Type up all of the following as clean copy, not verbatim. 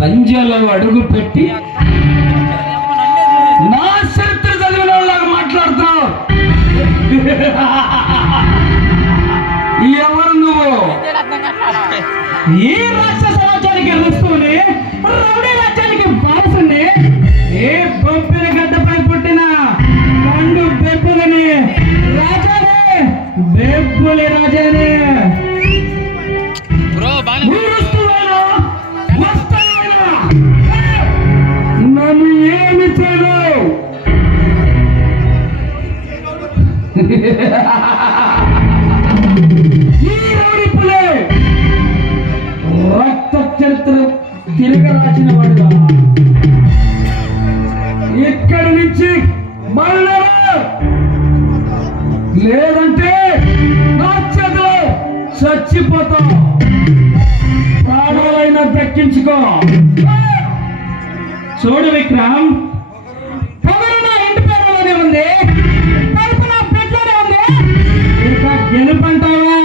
పంజాలో అడుగు పెట్టి నా చరిత్ర చదివిన వాళ్ళగా మాట్లాడుతున్నావు. ఎవరు నువ్వు? ఈ రాక్షస రాజ్యానికి రుస్తుని రౌడీ రాజ్యానికి వారసుని, ఏ గొప్పిన గడ్డపై పుట్టిన పండు బెబ్బులని రాజానే, బెబ్బులి రాజానే. నన్ను ఏమి చేయలేవు. ఈ రౌడీపులే రక్త చరిత్ర తిరగరాసిన వాడుగా ఇక్కడి నుంచి బయలుదేరు, లేదంటే నా చేతిలో చచ్చిపోతాం. ప్రాణాలైనా దక్కించుకో. చూడు విక్రమ్, పొగరు నా ఇంటి పేరులోనే ఉంది, పరుపు నా పెట్లోనే ఉంది. ఇక గెలుపంటావా?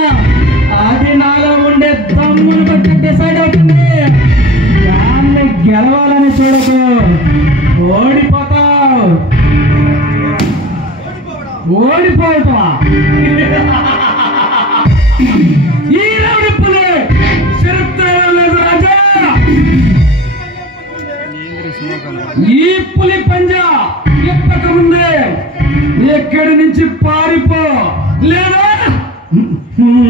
అది నాలో ఉండే దమ్మును బట్టి డిసైడ్ అవుతుంది. దాన్ని గెలవాలని చూడకు, ఓడిపోతావు. ఓడిపోతావా? ఈ రౌడీపులే చరిత్రలో లేదు రాజా. ఈ పులి పంజా ఎక్కక ముందే ఎక్కడి నుంచి పారిపో, లేదా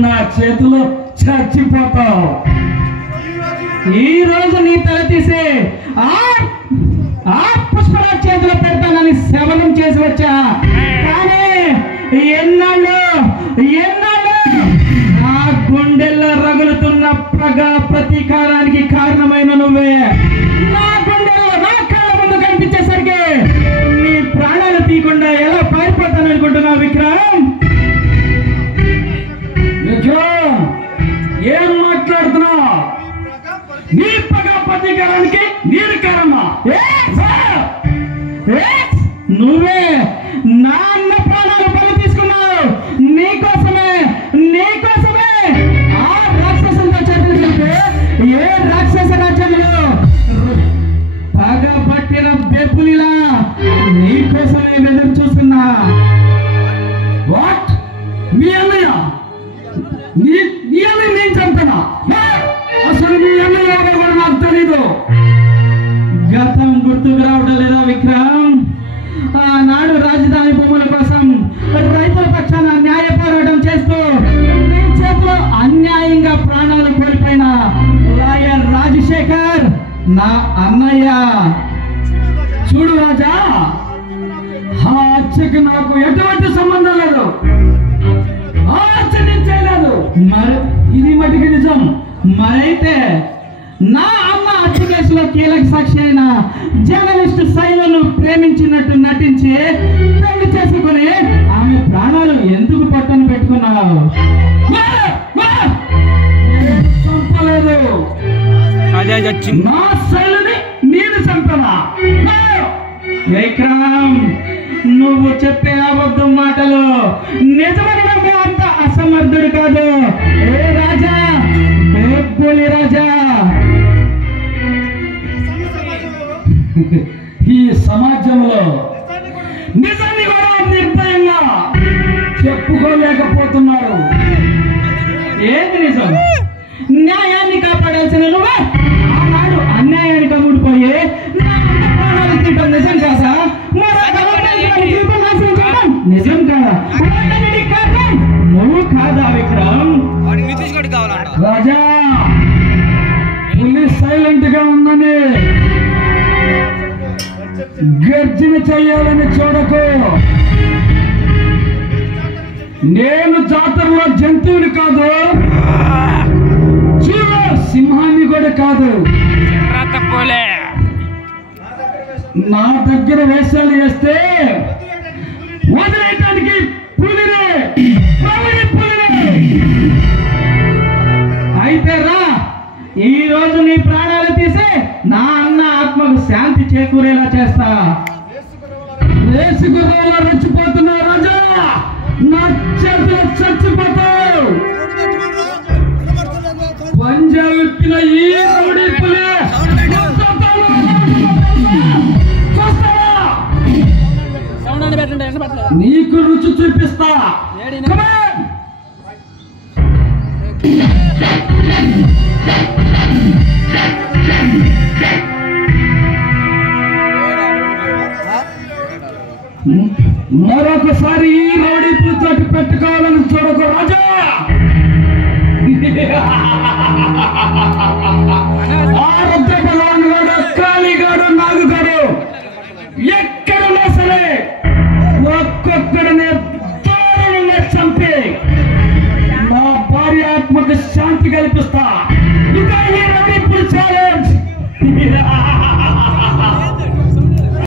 నా చేతిలో చచ్చిపోతావు. ఈ రోజు నీ తల తీసి ఆ పుష్పరాజ్ చేతిలో పెడతానని శవనం చేసి వచ్చా. కానీ ఎన్నాళ్ళు నా గుండెల్లో రగులుతున్న ప్రగా ప్రతీకారానికి కారణమైన నువ్వే. నా గుండెల్లో నా కళ్ళ ముందు కనిపించేసరికి నీ ప్రాణాలు తీయకుండా ఎలా పారిపోతాను అనుకుంటున్నావు విక్రమ్? ఏం మాట్లాడుతున్నావు? నీ ప్రగా ప్రతీకారానికి నేను కారణమా? నువ్వే నా అన్న ప్రాణాలు బలి తీసుకున్నావు. నీకోసమే ఆ రాక్షసులతో చేతులు కలిపి ఏ రాక్షస రాజ్యంలో బాగా పట్టిన బెప్పులిలా నీకోసమే ఎదురు చూస్తున్నా. వాట్? మీ అన్నయ్య నేను చంపుతున్నా? అసలు మీ అన్నయ్య ఎవరో కూడా నాకు తెలీదు. గతం గుర్తుకు రావడం లేదా విక్రమ్? ఆనాడు రాజధాని భూముల కోసం రైతుల పక్షాన న్యాయ పోరాటం చేస్తూ నీ చేతిలో అన్యాయంగా ప్రాణాలు కోల్పోయిన లాయర్ రాజశేఖర్ నా అన్నయ్య. చూడు రాజా, ఆ హత్యకి నాకు ఎటువంటి సంబంధం లేదు. ఆ హత్య నేను చేయలేదు. మరి ఇది మటుకు నిజం. మరైతే నా అమ్మ హత్య కేసులో కీలక సాక్షి అయిన జర్నలిస్ట్ శైలను ప్రేమించినట్టు నటించి పెళ్లి చేసుకుని ఆమె ప్రాణాలు ఎందుకు పట్టని పెట్టుకున్నావు? చంపలేదు. నా శైలని నేను చంపనా? విక్రమ్, నువ్వు చెప్పే అబద్ధం మాటలు నిజమని నమ్మే అంత అసమర్థుడు కాదు. ఏ రాజా, బెబ్బులి రాజా, ఈ సమాజంలో నిజాన్ని కూడా నిర్భయంగా చెప్పుకోలేకపోతున్నారు. ఏది నిజం? న్యాయాన్ని కాపాడాల్సిన నువ్వే ఆనాడు అన్యాయానికి అమ్ముడిపోయి నిజం కాదా? నిజం కాదా? నువ్వు కాదా విక్రమ్? రాజా, పులి సైలెంట్ గా ఉందని గర్జన చెయ్యాలని చూడకు. నేను జాతరలో జంతువుని కాదు, సింహాన్ని కూడా కాదు. నా దగ్గర వేషాలు వేస్తే వదిలేయటానికి పులినే. అయితే రా, ఈ రోజు నీ ప్రాణాలు తీసి నా అన్న ఆత్మకు శాంతి చేకూరేలా చేస్తా. వేసుకురేలా రెచ్చిపోతున్నావు రాజా, నా చేతిలో చచ్చిపోతావు. పంజా ఎక్కిన ఈ రౌడీ పులి నీకు రుచి చూపిస్తా. Come on! మరొకసారి ఈ రౌడీ పూతోటి పెట్టుకోవాలని చూడకు రాజా. ఆ రుద్ర భగవాన్ గారు, కాళీగాడు, నాగుగాడు ఎక్కడున్నా సరే ఒక్కొక్కడనే దారుణంగా చంపి నా భార్య ఆత్మకు శాంతి కల్పిస్తా.